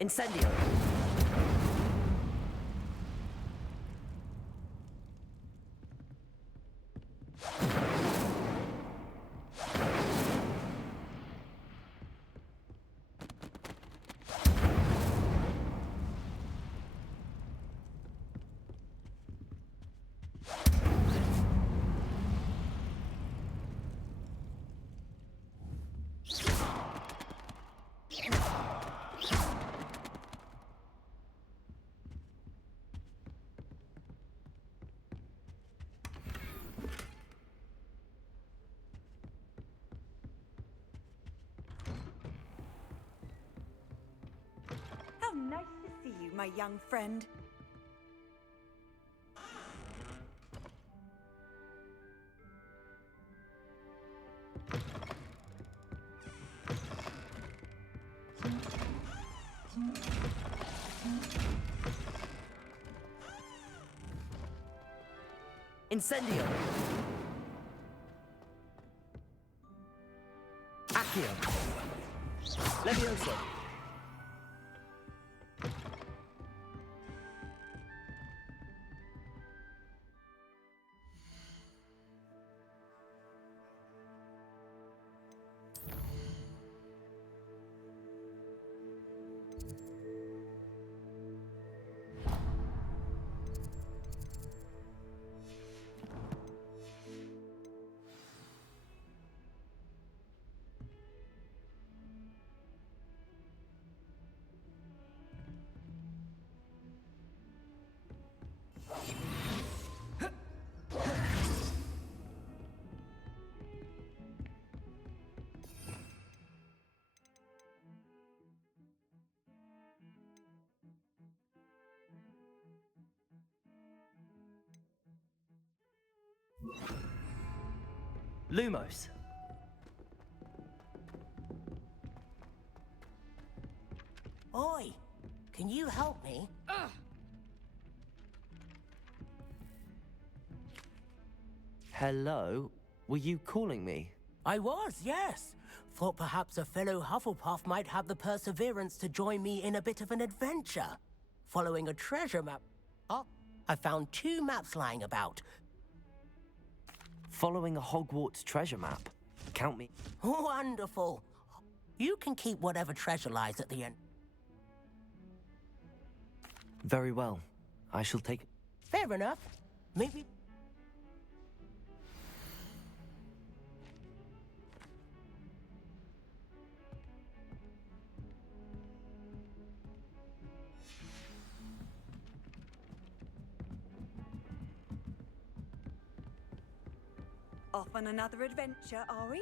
Incendio. How nice to see you, my young friend. Incendio. Accio. Levioso. Lumos. Oi, can you help me? Hello? Were you calling me? I was, yes. Thought perhaps a fellow Hufflepuff might have the perseverance to join me in a bit of an adventure. Following a treasure map. Oh, I found 2 maps lying about. Following a Hogwarts treasure map. Count me. Wonderful. You can keep whatever treasure lies at the end. Very well. I shall take it. Fair enough. Maybe... Off on another adventure, are we?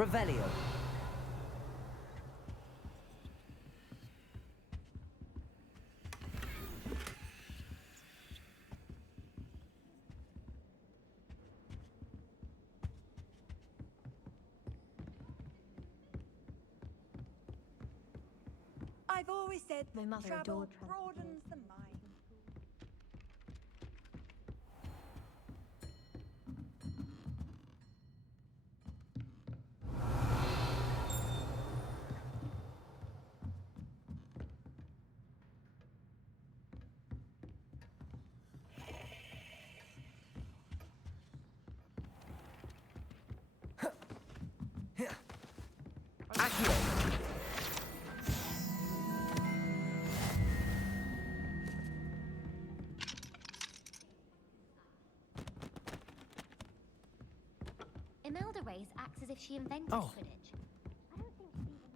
Revelio. I've always said My mother travel adored travel. broadens the mind. Imelda Reyes acts as if she invented Oh. Quidditch. I don't think she even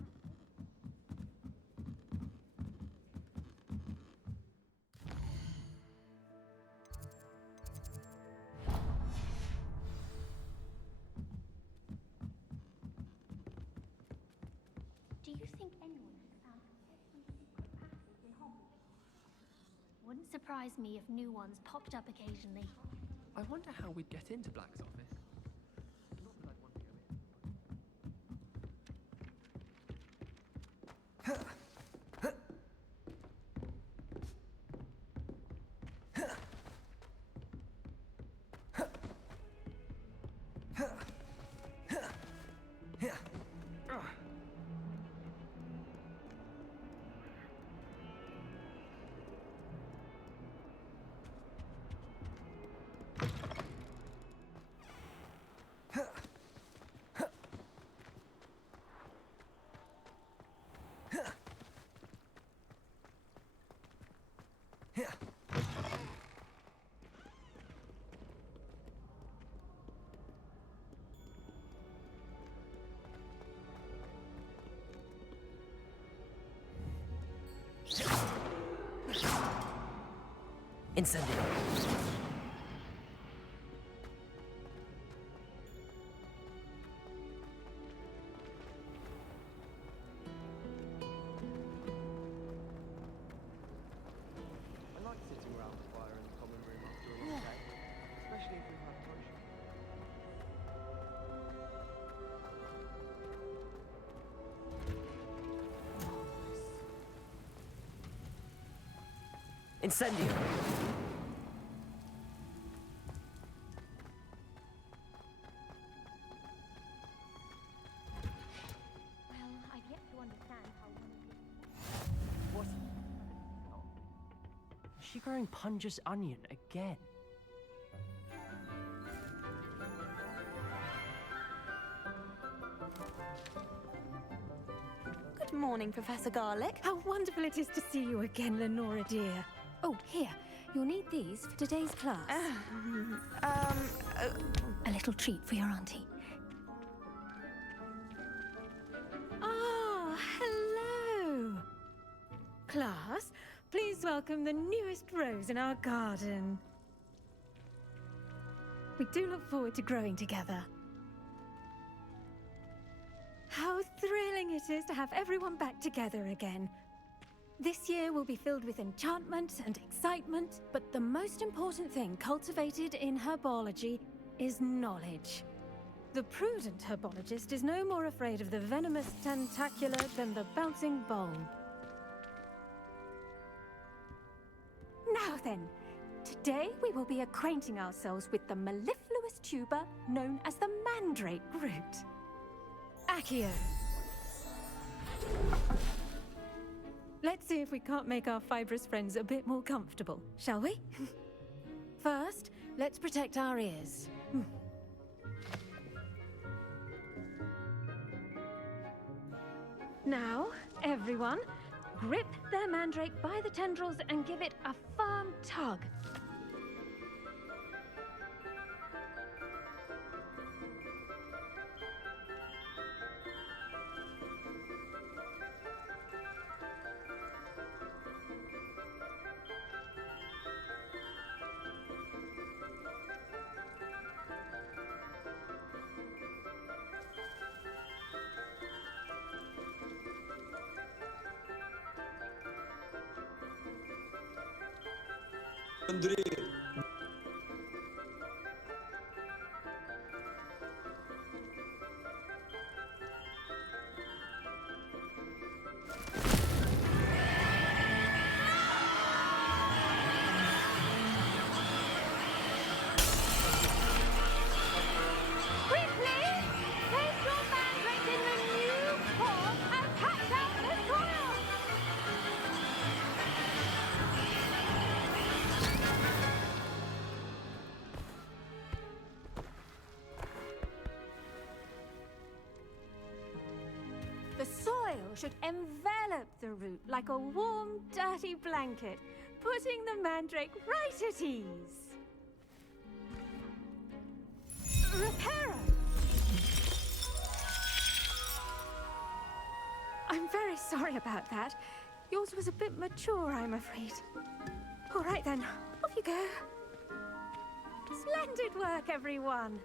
Do you think anyone has found every secret passage in Hogwarts? Wouldn't surprise me if new ones popped up occasionally. I wonder how we'd get into Black's office. Not that I'd want to go in. Incendio. I like sitting around the fire in the common room after a long day, especially if we've had potion. Incendio. Well, I've yet to understand how one What? Is she growing Punja's onion again? Good morning, Professor Garlick. How wonderful it is to see you again, Lenora dear. Oh, here. You'll need these for today's class. A little treat for your auntie. Ah, hello. Class, please welcome the newest rose in our garden. We do look forward to growing together. How thrilling it is to have everyone back together again. This year will be filled with enchantment and excitement, but the most important thing cultivated in herbology is knowledge. The prudent herbologist is no more afraid of the venomous tentacular than the bouncing bulb. Now then, today we will be acquainting ourselves with the mellifluous tuber known as the mandrake root. Accio. Let's see if we can't make our fibrous friends a bit more comfortable, shall we? First, let's protect our ears. Now, everyone, grip their mandrake by the tendrils and give it a firm tug. Quickly! Place your mandrake in the new pot and patch out the soil! The soil should envelop the root like a warm, dirty blanket, putting the mandrake right at ease. Reparo! I'm very sorry about that. Yours was a bit mature, I'm afraid. All right then, off you go. Splendid work, everyone.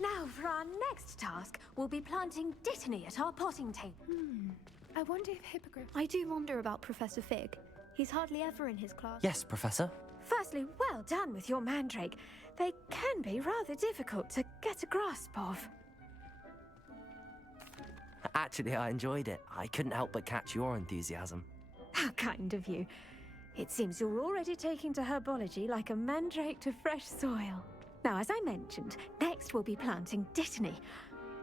Now, for our next task, we'll be planting Dittany at our potting table. I wonder if Hippogriff... I do wonder about Professor Fig. He's hardly ever in his class. Yes, Professor. Firstly, well done with your mandrake. They can be rather difficult to get a grasp of. Actually, I enjoyed it. I couldn't help but catch your enthusiasm. How kind of you. It seems you're already taking to herbology like a mandrake to fresh soil. Now, as I mentioned, next we'll be planting Dittany.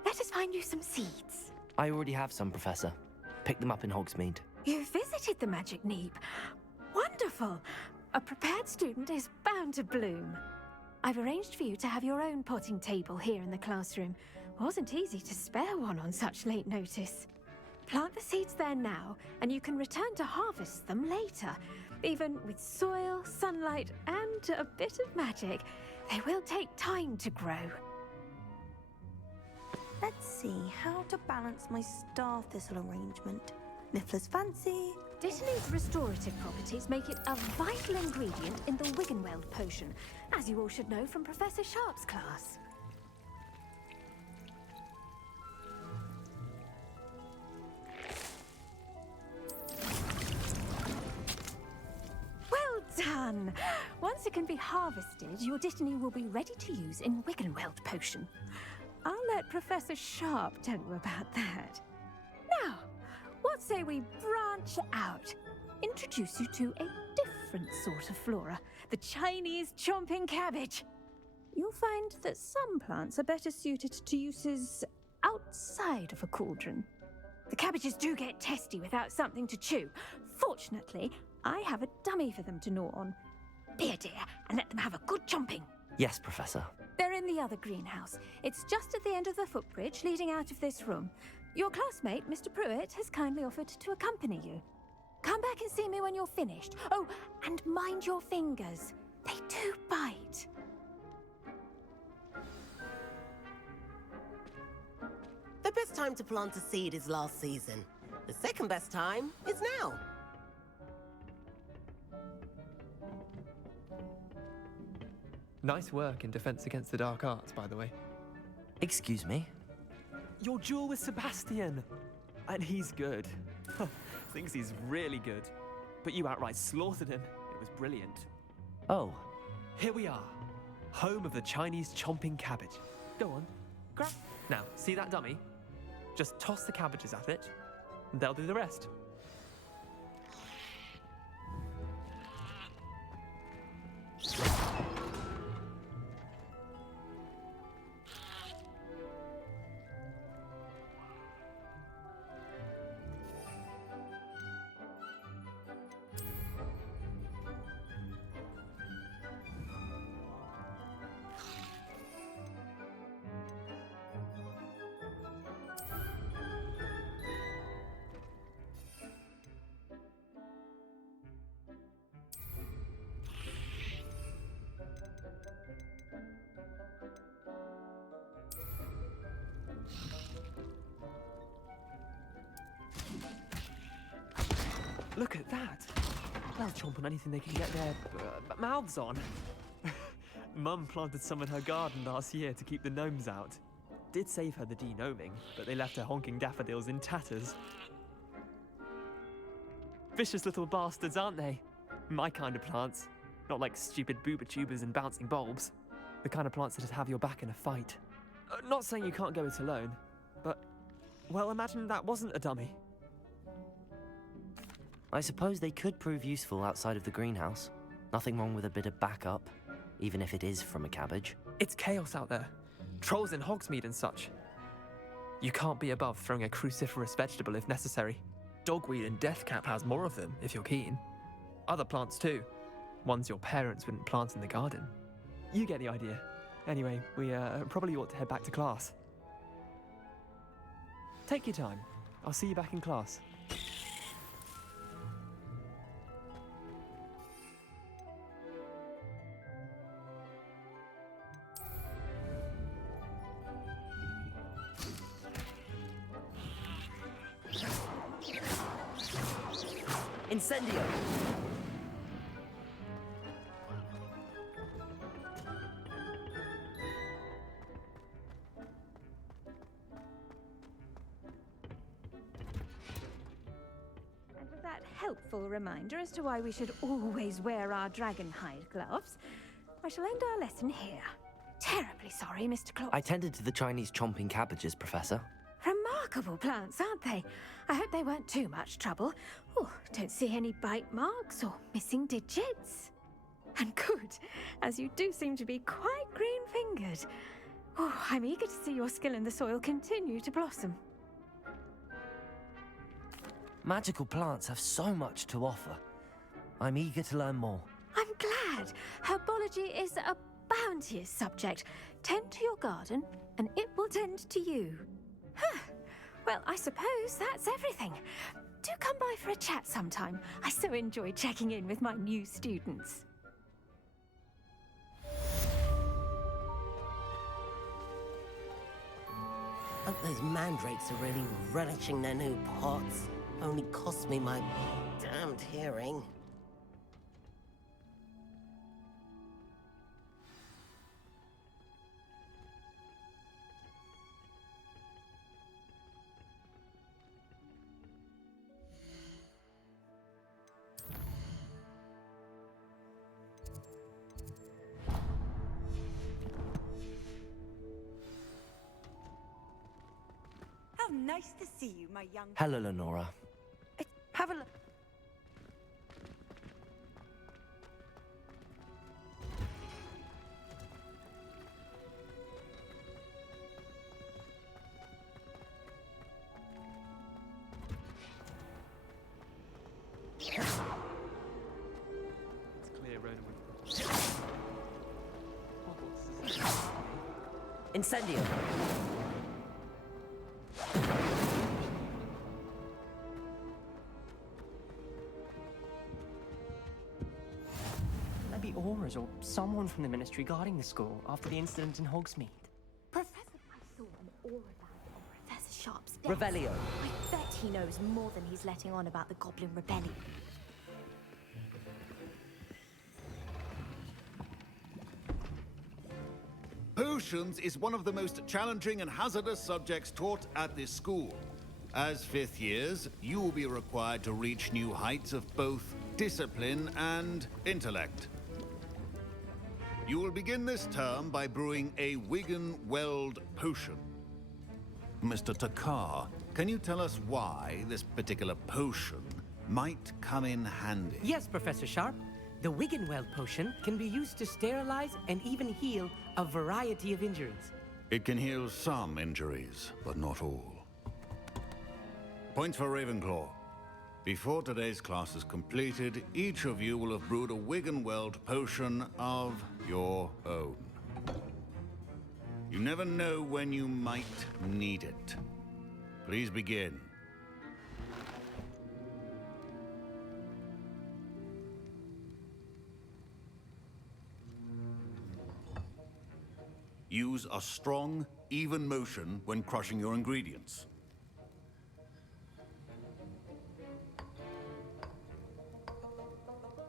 Let us find you some seeds. I already have some, Professor. Picked them up in Hogsmeade. You visited the Magic Neep. Wonderful. A prepared student is bound to bloom. I've arranged for you to have your own potting table here in the classroom. Wasn't easy to spare one on such late notice. Plant the seeds there now, and you can return to harvest them later. Even with soil, sunlight, and a bit of magic, they will take time to grow. Let's see how to balance my star thistle arrangement. Niffler's fancy. Dittany's restorative properties make it a vital ingredient in the Wiggenweld potion, as you all should know from Professor Sharp's class. Well done! Once it can be harvested, your Dittany will be ready to use in Wiggenweld potion. I'll let Professor Sharp tell you about that. Now, what say we branch out? Introduce you to a different sort of flora, the Chinese chomping cabbage. You'll find that some plants are better suited to uses outside of a cauldron. The cabbages do get testy without something to chew. Fortunately, I have a dummy for them to gnaw on. Be a dear and let them have a good chomping. Yes, Professor. They're in the other greenhouse. It's just at the end of the footbridge leading out of this room. Your classmate, Mr. Pruitt, has kindly offered to accompany you. Come back and see me when you're finished. Oh, and mind your fingers. They do bite. The best time to plant a seed is last season. The second best time is now. Nice work in Defense Against the Dark Arts, by the way. Excuse me? Your duel with Sebastian! And he's good. Thinks he's really good. But you outright slaughtered him. It was brilliant. Oh, Here we are. Home of the Chinese chomping cabbage. Go on, grab. Now, see that dummy? Just toss the cabbages at it, and they'll do the rest. Look at that! They'll chomp on anything they can get their mouths on. Mum planted some in her garden last year to keep the gnomes out. Did save her the de-gnoming, but they left her honking daffodils in tatters. Vicious little bastards, aren't they? My kind of plants. Not like stupid booba tubers and bouncing bulbs. The kind of plants that'd have your back in a fight. Not saying you can't go it alone, but, well, imagine that wasn't a dummy. I suppose they could prove useful outside of the greenhouse. Nothing wrong with a bit of backup, even if it is from a cabbage. It's chaos out there. Trolls in Hogsmeade and such. You can't be above throwing a cruciferous vegetable if necessary. Dogweed and deathcap has more of them, if you're keen. Other plants too. Ones your parents wouldn't plant in the garden. You get the idea. Anyway, we probably ought to head back to class. Take your time. I'll see you back in class. Incendio! And with that helpful reminder as to why we should always wear our dragon hide gloves, I shall end our lesson here. Terribly sorry, Mr. Claus. I tended to the Chinese chomping cabbages, Professor. Remarkable plants, aren't they? I hope they weren't too much trouble. Oh, don't see any bite marks or missing digits. And good, as you do seem to be quite green-fingered. Oh, I'm eager to see your skill in the soil continue to blossom. Magical plants have so much to offer. I'm eager to learn more. I'm glad. Herbology is a bounteous subject. Tend to your garden, and it will tend to you. Huh. Well, I suppose that's everything. Do come by for a chat sometime. I so enjoy checking in with my new students. Hope those mandrakes are really relishing their new pots. Only cost me my damned hearing. How nice to see you, my young... Hello, Lenora. Have a look. It's clear Ronan would... Hogwarts is... Incendio! Maybe Aura's or someone from the Ministry guarding the school after the incident in Hogsmeade. Professor, I saw an aura band on Professor Sharp's desk. Revelio. I bet he knows more than he's letting on about the Goblin Rebellion. Potions is one of the most challenging and hazardous subjects taught at this school. As fifth years, you will be required to reach new heights of both discipline and intellect. You will begin this term by brewing a Wiggenweld potion. Mr. Takar, can you tell us why this particular potion might come in handy? Yes, Professor Sharp. The Wiggenweld potion can be used to sterilize and even heal a variety of injuries. It can heal some injuries, but not all. Points for Ravenclaw. Before today's class is completed, each of you will have brewed a Wiggenweld potion of your own. You never know when you might need it. Please begin. Use a strong, even motion when crushing your ingredients.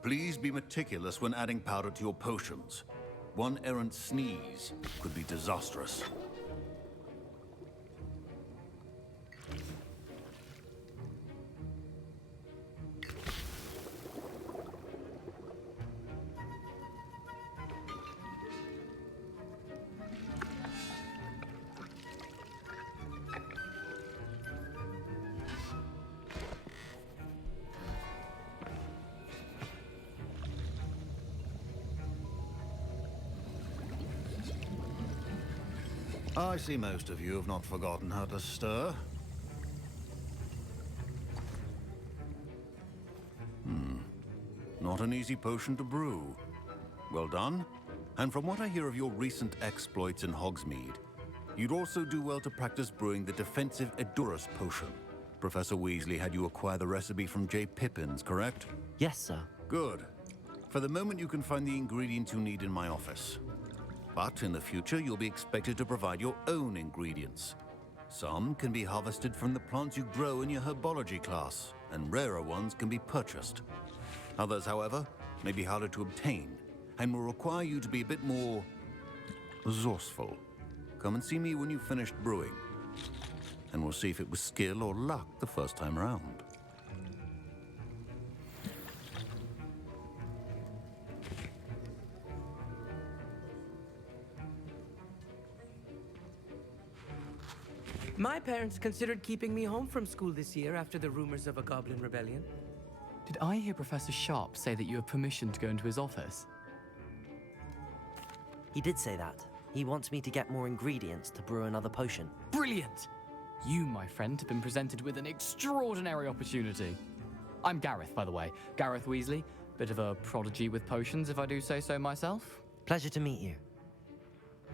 Please be meticulous when adding powder to your potions. One errant sneeze could be disastrous. I see most of you have not forgotten how to stir. Not an easy potion to brew. Well done. And from what I hear of your recent exploits in Hogsmeade, you'd also do well to practice brewing the defensive Edurus potion. Professor Weasley had you acquire the recipe from J. Pippin's, correct? Yes, sir. Good. For the moment, you can find the ingredients you need in my office. But in the future, you'll be expected to provide your own ingredients. Some can be harvested from the plants you grow in your herbology class, and rarer ones can be purchased. Others, however, may be harder to obtain, and will require you to be a bit more resourceful. Come and see me when you've finished brewing, and we'll see if it was skill or luck the first time around. My parents considered keeping me home from school this year after the rumors of a goblin rebellion. Did I hear Professor Sharp say that you have permission to go into his office? He did say that. He wants me to get more ingredients to brew another potion. Brilliant! You, my friend, have been presented with an extraordinary opportunity. I'm Gareth, by the way. Gareth Weasley. Bit of a prodigy with potions, if I do say so myself. Pleasure to meet you.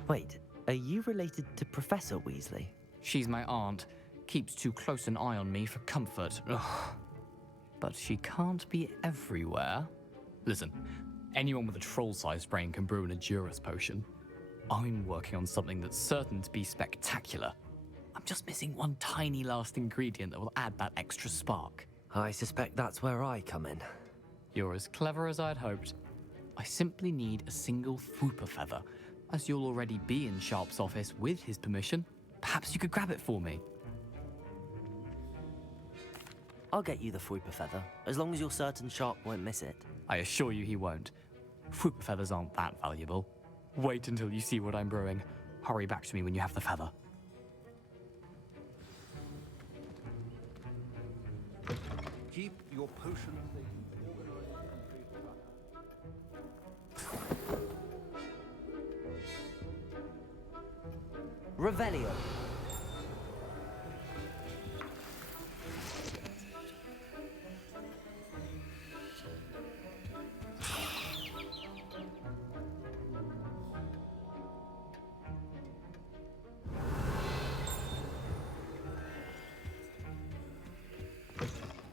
Wait, are you related to Professor Weasley? She's my aunt. Keeps too close an eye on me for comfort. Ugh. But she can't be everywhere. Listen, anyone with a troll-sized brain can brew an Edurus potion. I'm working on something that's certain to be spectacular. I'm just missing one tiny last ingredient that will add that extra spark. I suspect that's where I come in. You're as clever as I'd hoped. I simply need a single Fwooper feather. As you'll already be in Sharp's office with his permission, perhaps you could grab it for me. I'll get you the Fwooper feather, as long as you're certain Sharp won't miss it. I assure you he won't. Fwooper feathers aren't that valuable. Wait until you see what I'm brewing. Hurry back to me when you have the feather. Keep your potion. Revelio.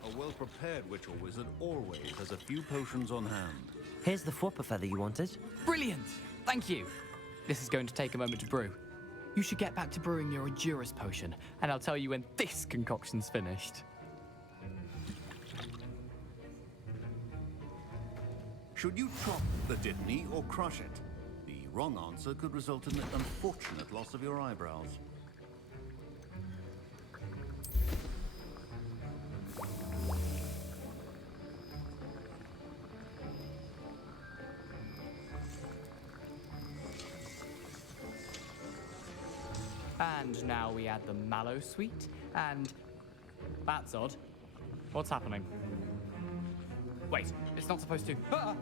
A well-prepared witch or wizard always has a few potions on hand. Here's the Fwooper feather you wanted. Brilliant! Thank you! This is going to take a moment to brew. You should get back to brewing your Edurus potion, and I'll tell you when this concoction's finished. Should you chop the Dittany or crush it? The wrong answer could result in the unfortunate loss of your eyebrows. And now we add the mallow sweet, and... That's odd. What's happening? Wait, it's not supposed to... Ah!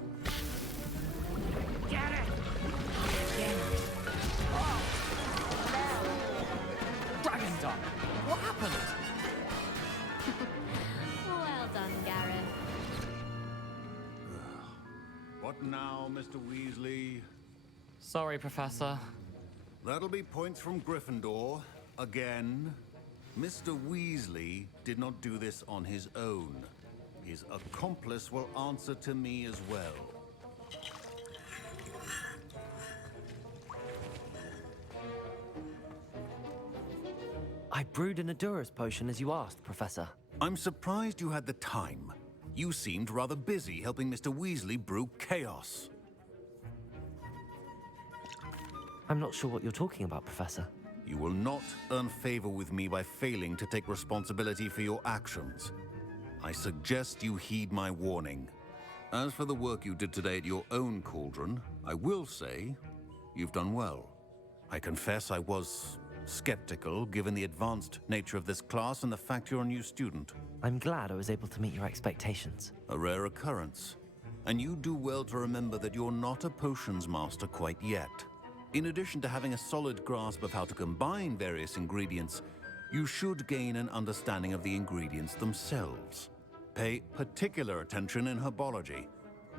Get it! Oh! Dragon Dog! What happened? Well done, Gareth. What now, Mr. Weasley? Sorry, Professor. That'll be points from Gryffindor. Again. Mr. Weasley did not do this on his own. His accomplice will answer to me as well. I brewed an Edurus potion as you asked, Professor. I'm surprised you had the time. You seemed rather busy helping Mr. Weasley brew chaos. I'm not sure what you're talking about, Professor. You will not earn favor with me by failing to take responsibility for your actions. I suggest you heed my warning. As for the work you did today at your own cauldron, I will say you've done well. I confess I was skeptical given the advanced nature of this class and the fact you're a new student. I'm glad I was able to meet your expectations. A rare occurrence. And you do well to remember that you're not a potions master quite yet. In addition to having a solid grasp of how to combine various ingredients, you should gain an understanding of the ingredients themselves. Pay particular attention in herbology.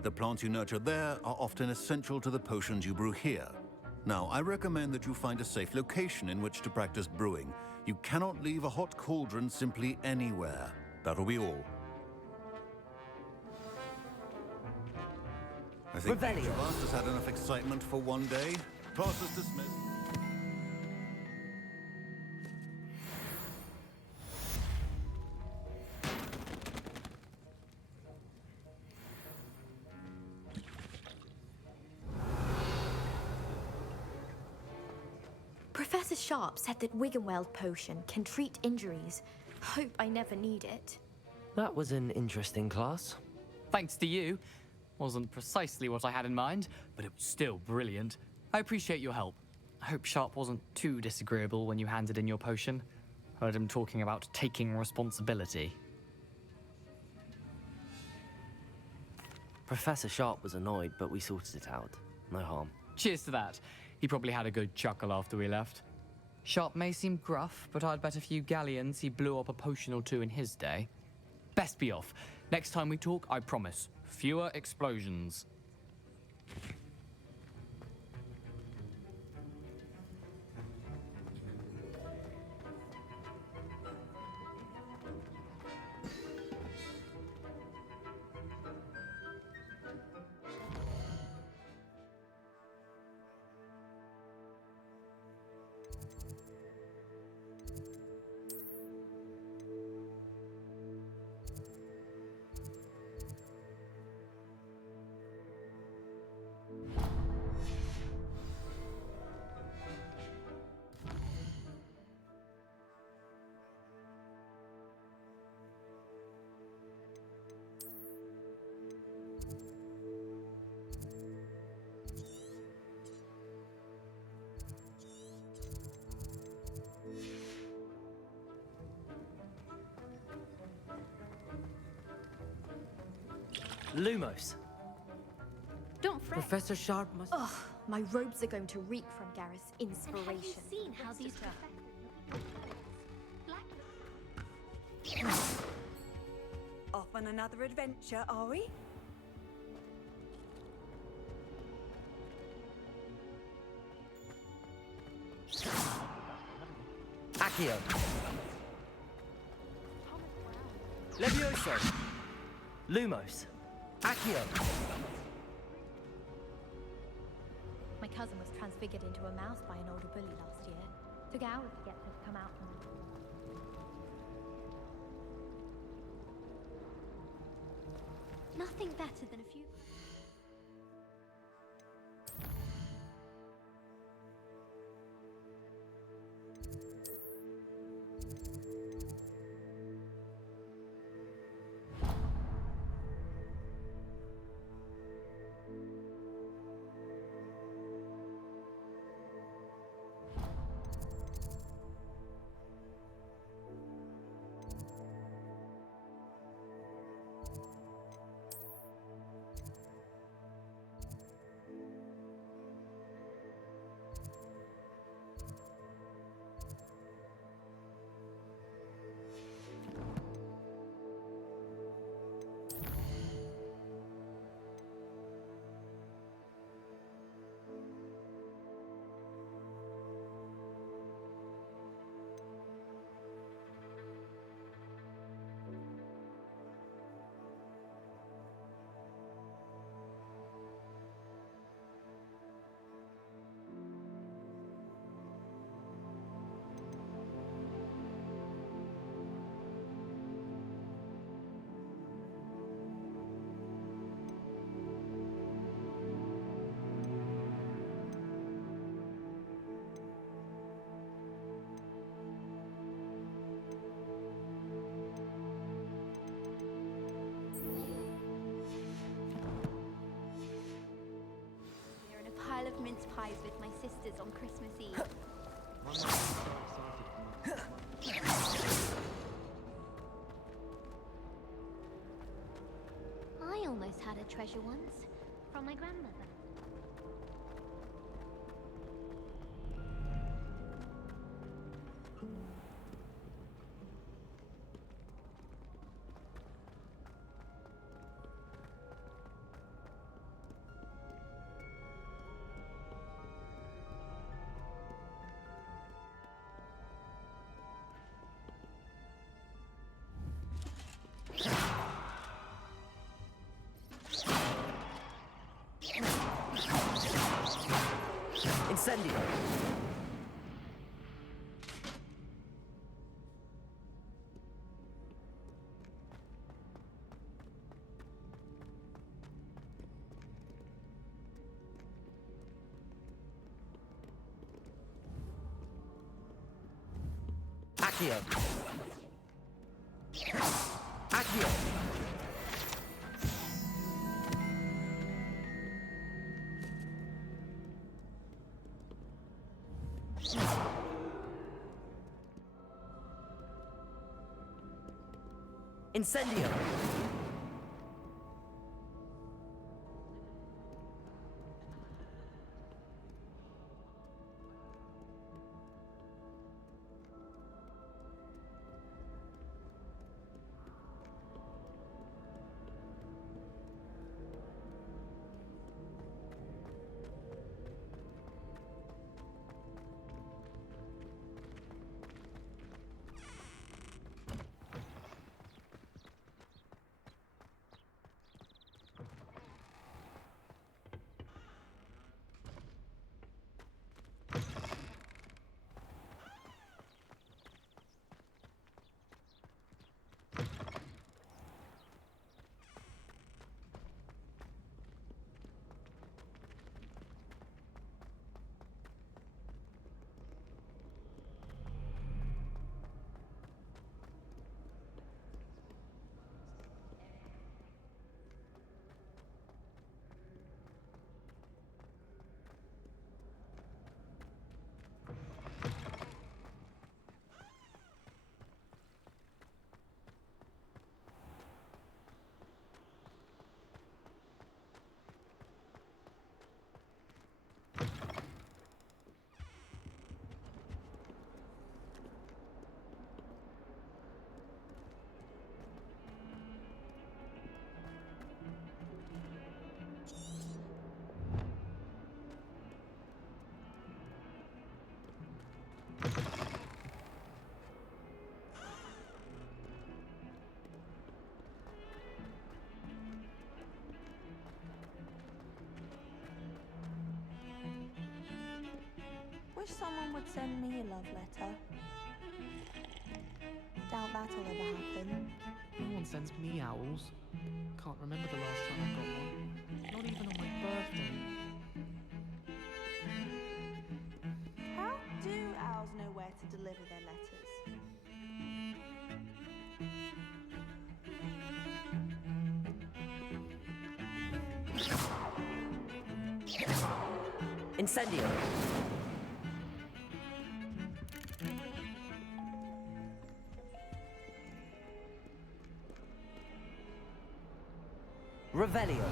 The plants you nurture there are often essential to the potions you brew here. Now, I recommend that you find a safe location in which to practice brewing. You cannot leave a hot cauldron simply anywhere. That'll be all. I think each of us has had enough excitement for one day. Class is dismissed. Professor Sharp said that Wiggenweld potion can treat injuries. Hope I never need it. That was an interesting class. Thanks to you. Wasn't precisely what I had in mind, but it was still brilliant. I appreciate your help. I hope Sharp wasn't too disagreeable when you handed in your potion. Heard him talking about taking responsibility. Professor Sharp was annoyed, but we sorted it out. No harm. Cheers to that. He probably had a good chuckle after we left. Sharp may seem gruff, but I'd bet a few galleons he blew up a potion or two in his day. Best be off. Next time we talk, I promise. Fewer explosions. Lumos. Don't fret. Professor Sharp must... Ugh, my robes are going to reek from Gareth's inspiration. And have you seen how these Off on another adventure, are we? Accio. Levioso. Lumos. Accio. My cousin was transfigured into a mouse by an older bully last year. Took hours to get her to come out from it. Nothing better than a few... Pile of mince pies with my sisters on Christmas Eve. I almost had a treasure once from my grandmother. Incendio. Accio. Accio. Incendio. Wish someone would send me a love letter. Doubt that'll ever happen. No one sends me owls. Can't remember the last time I got one. Not even on my birthday. How do owls know where to deliver their letters? Incendio. Revelio.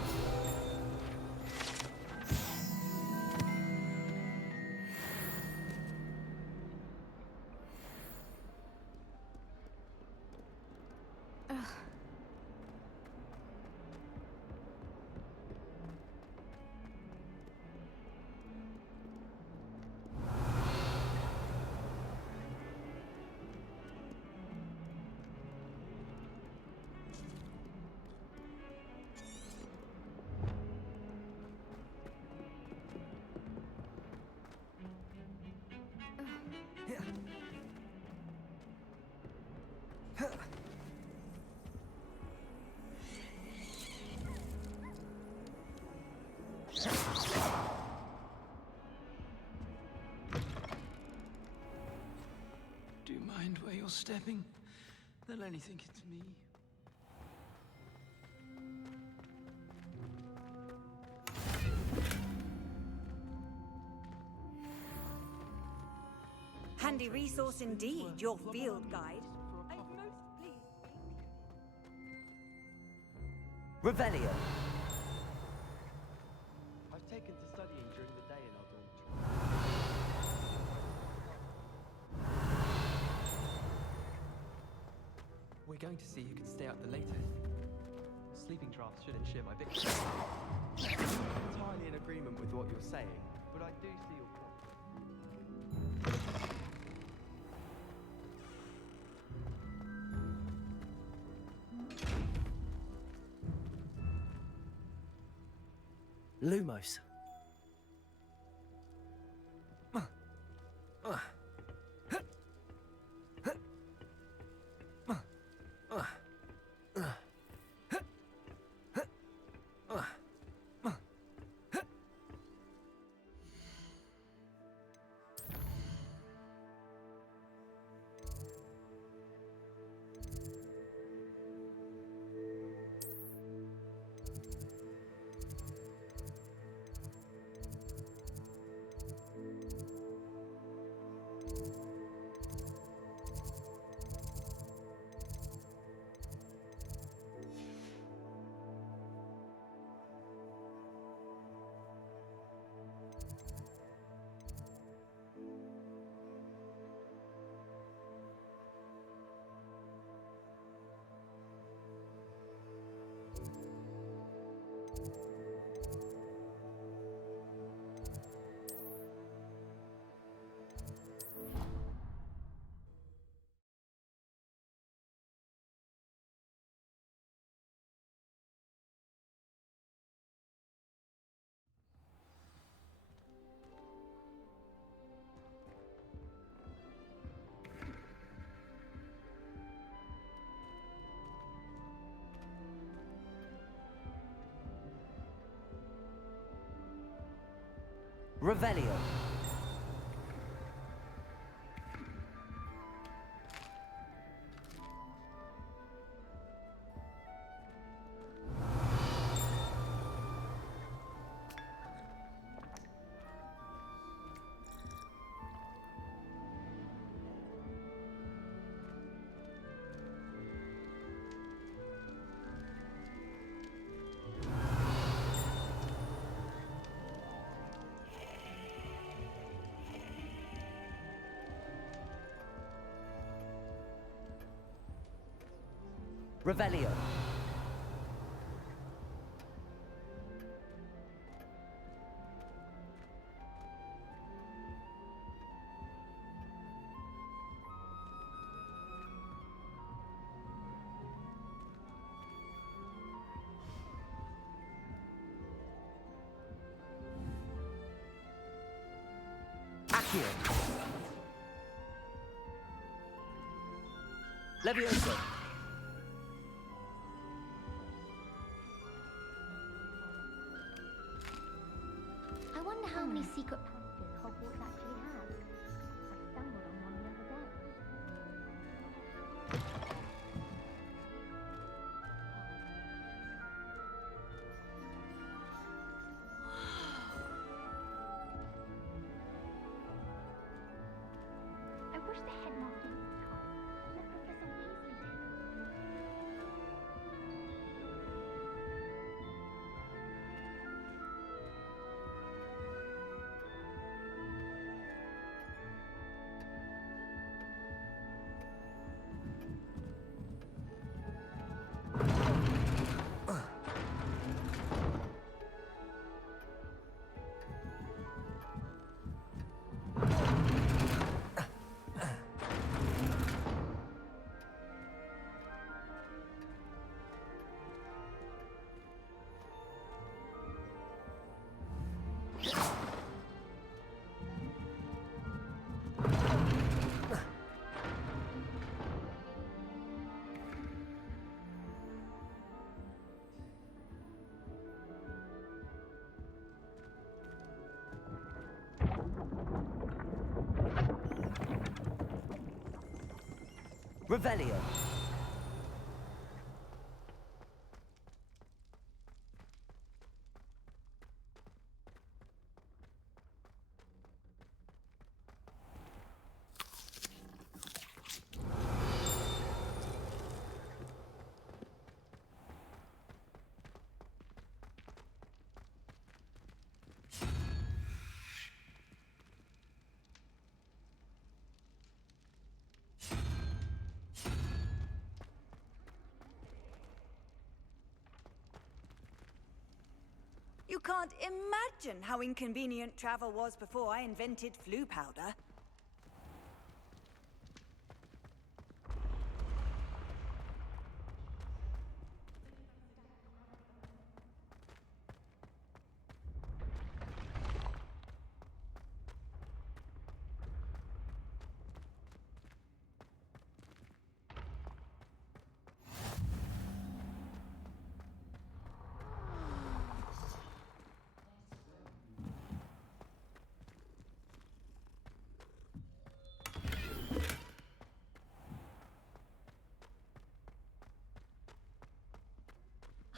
Do you mind where you're stepping? They'll only think it's me. Handy resource indeed, your field guide. I'm most pleased. Revelio. I've taken to studying during the day in our dormitory. We're going to see who can stay up the latest. Sleeping drafts should ensure my victory. I'm entirely in agreement with what you're saying, but I do see your point. Lumos. Revelio. Revelio. Accio. Levioso. I wonder how many secret passages Hogwarts actually has. I stumbled on one the other day. I wish the headmaster would come, like Professor Weasley did. Revelio. You can't imagine how inconvenient travel was before I invented flu powder.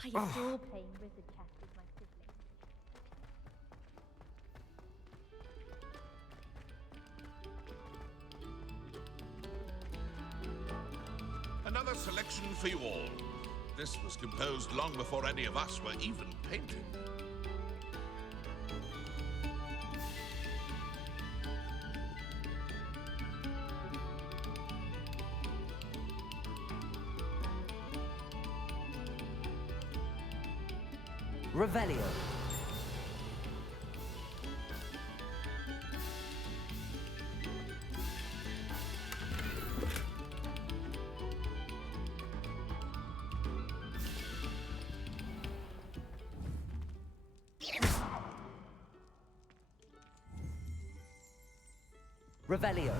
I adore playing wizard chess with my siblings. Another selection for you all. This was composed long before any of us were even painted. Revelio. Revelio.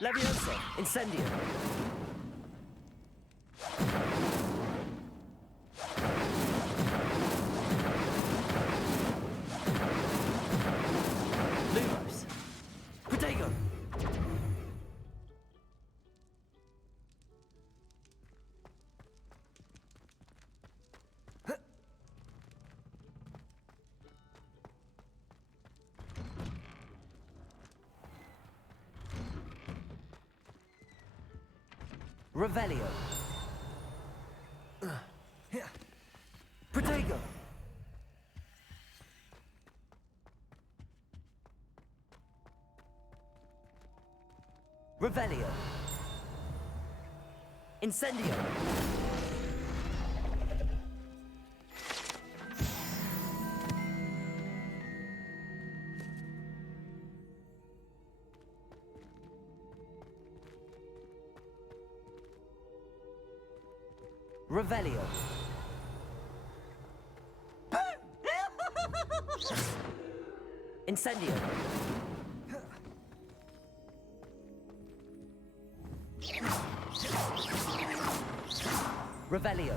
Leviosa! Incendio! Lumos! Protego! Revelio. Protego. Revelio. Incendio. Revelio. Incendio. Revelio.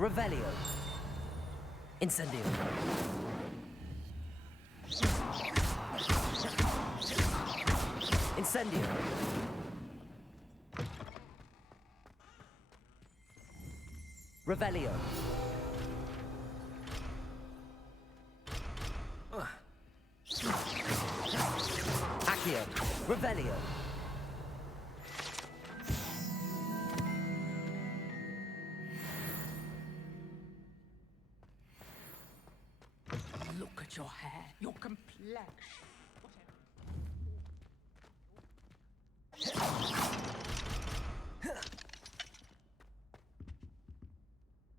Revelio. Incendio. Incendio. Revelio. Accio. Revelio. Look at your hair, your complexion.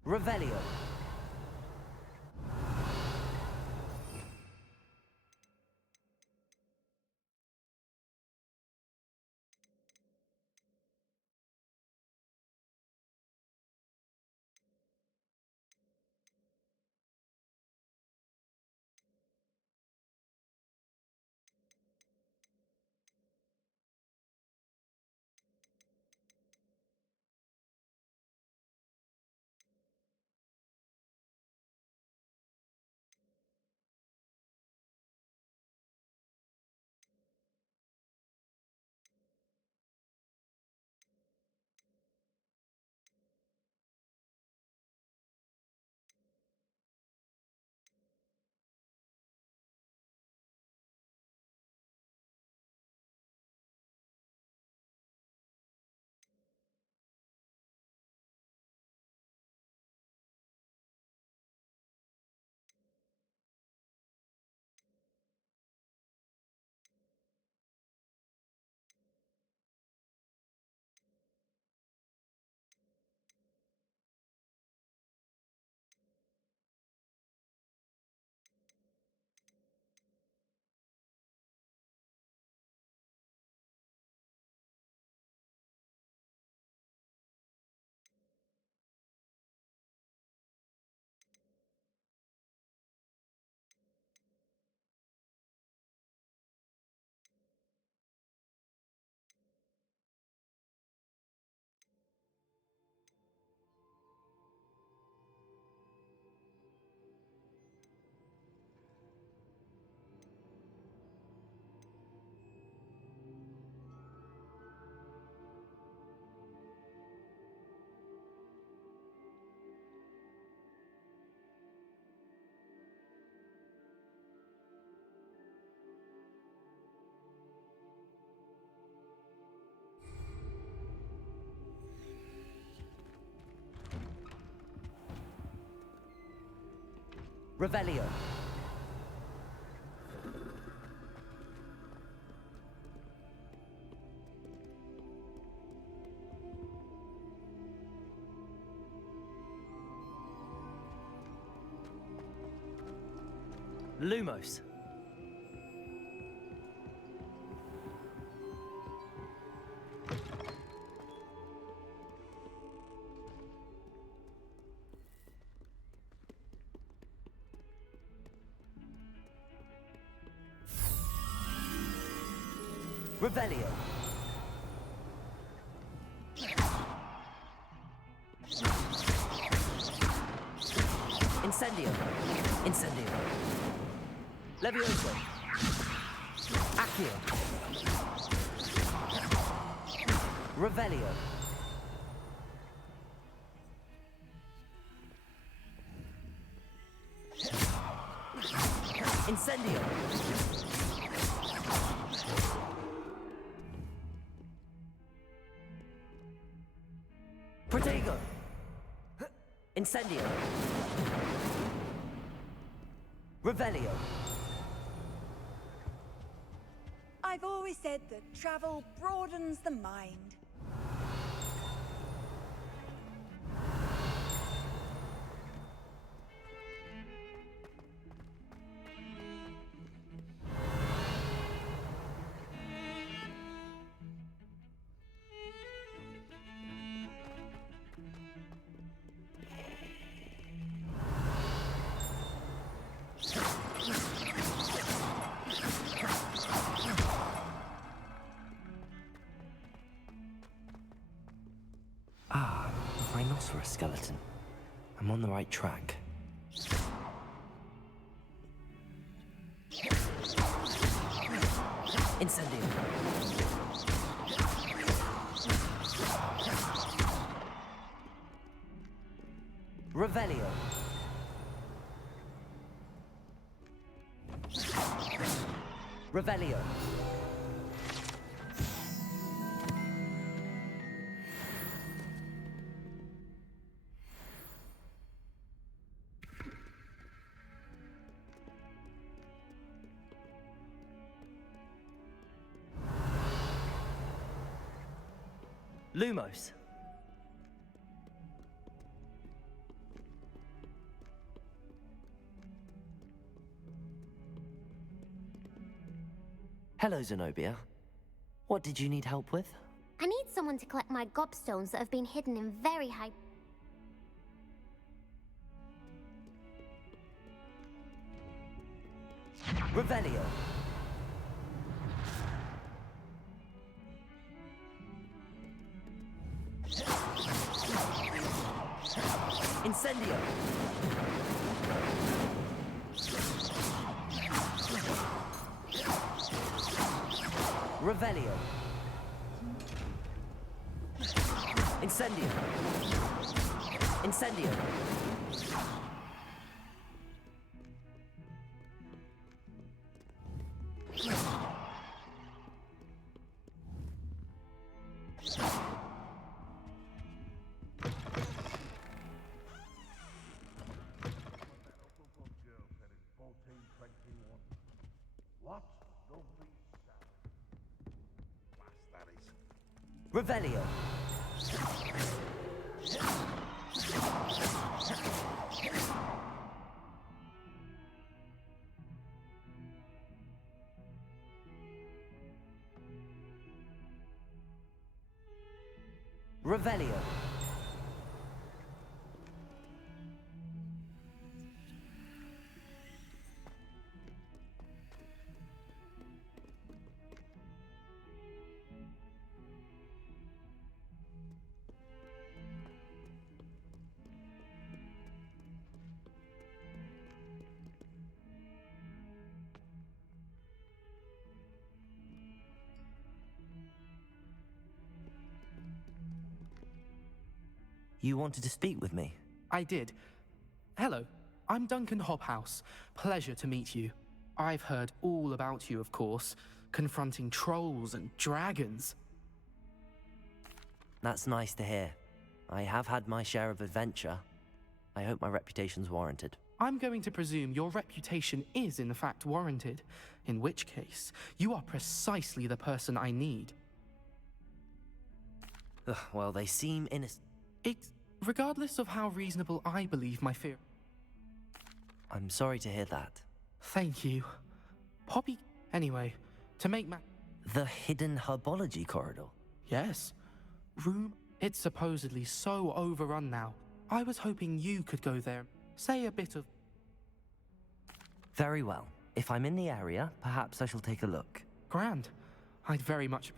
Revelio. Revelio. Lumos. Revelio. Incendio. Incendio. Levioso. Accio. Revelio. Incendio. Protego. Incendio. Revelio. I've always said that travel broadens the mind. Rhinoceros skeleton. I'm on the right track. Incendio. Revelio. Revelio. Lumos. Hello, Zenobia. What did you need help with? I need someone to collect my gobstones that have been hidden in very high... Revelio. Incendio. Revelio. Incendio. Incendio. Revelio. Revelio. You wanted to speak with me? I did. Hello, I'm Duncan Hobhouse. Pleasure to meet you. I've heard all about you, of course, confronting trolls and dragons. That's nice to hear. I have had my share of adventure. I hope my reputation's warranted. I'm going to presume your reputation is in fact warranted, in which case, you are precisely the person I need. Well, they seem innocent. Regardless of how reasonable I believe my fear. I'm sorry to hear that. Thank you. Poppy... Anyway, to make The hidden herbology corridor? Yes. Room... It's supposedly so overrun now. I was hoping you could go there. Say a bit of... Very well. If I'm in the area, perhaps I shall take a look. Grand. I'd very much...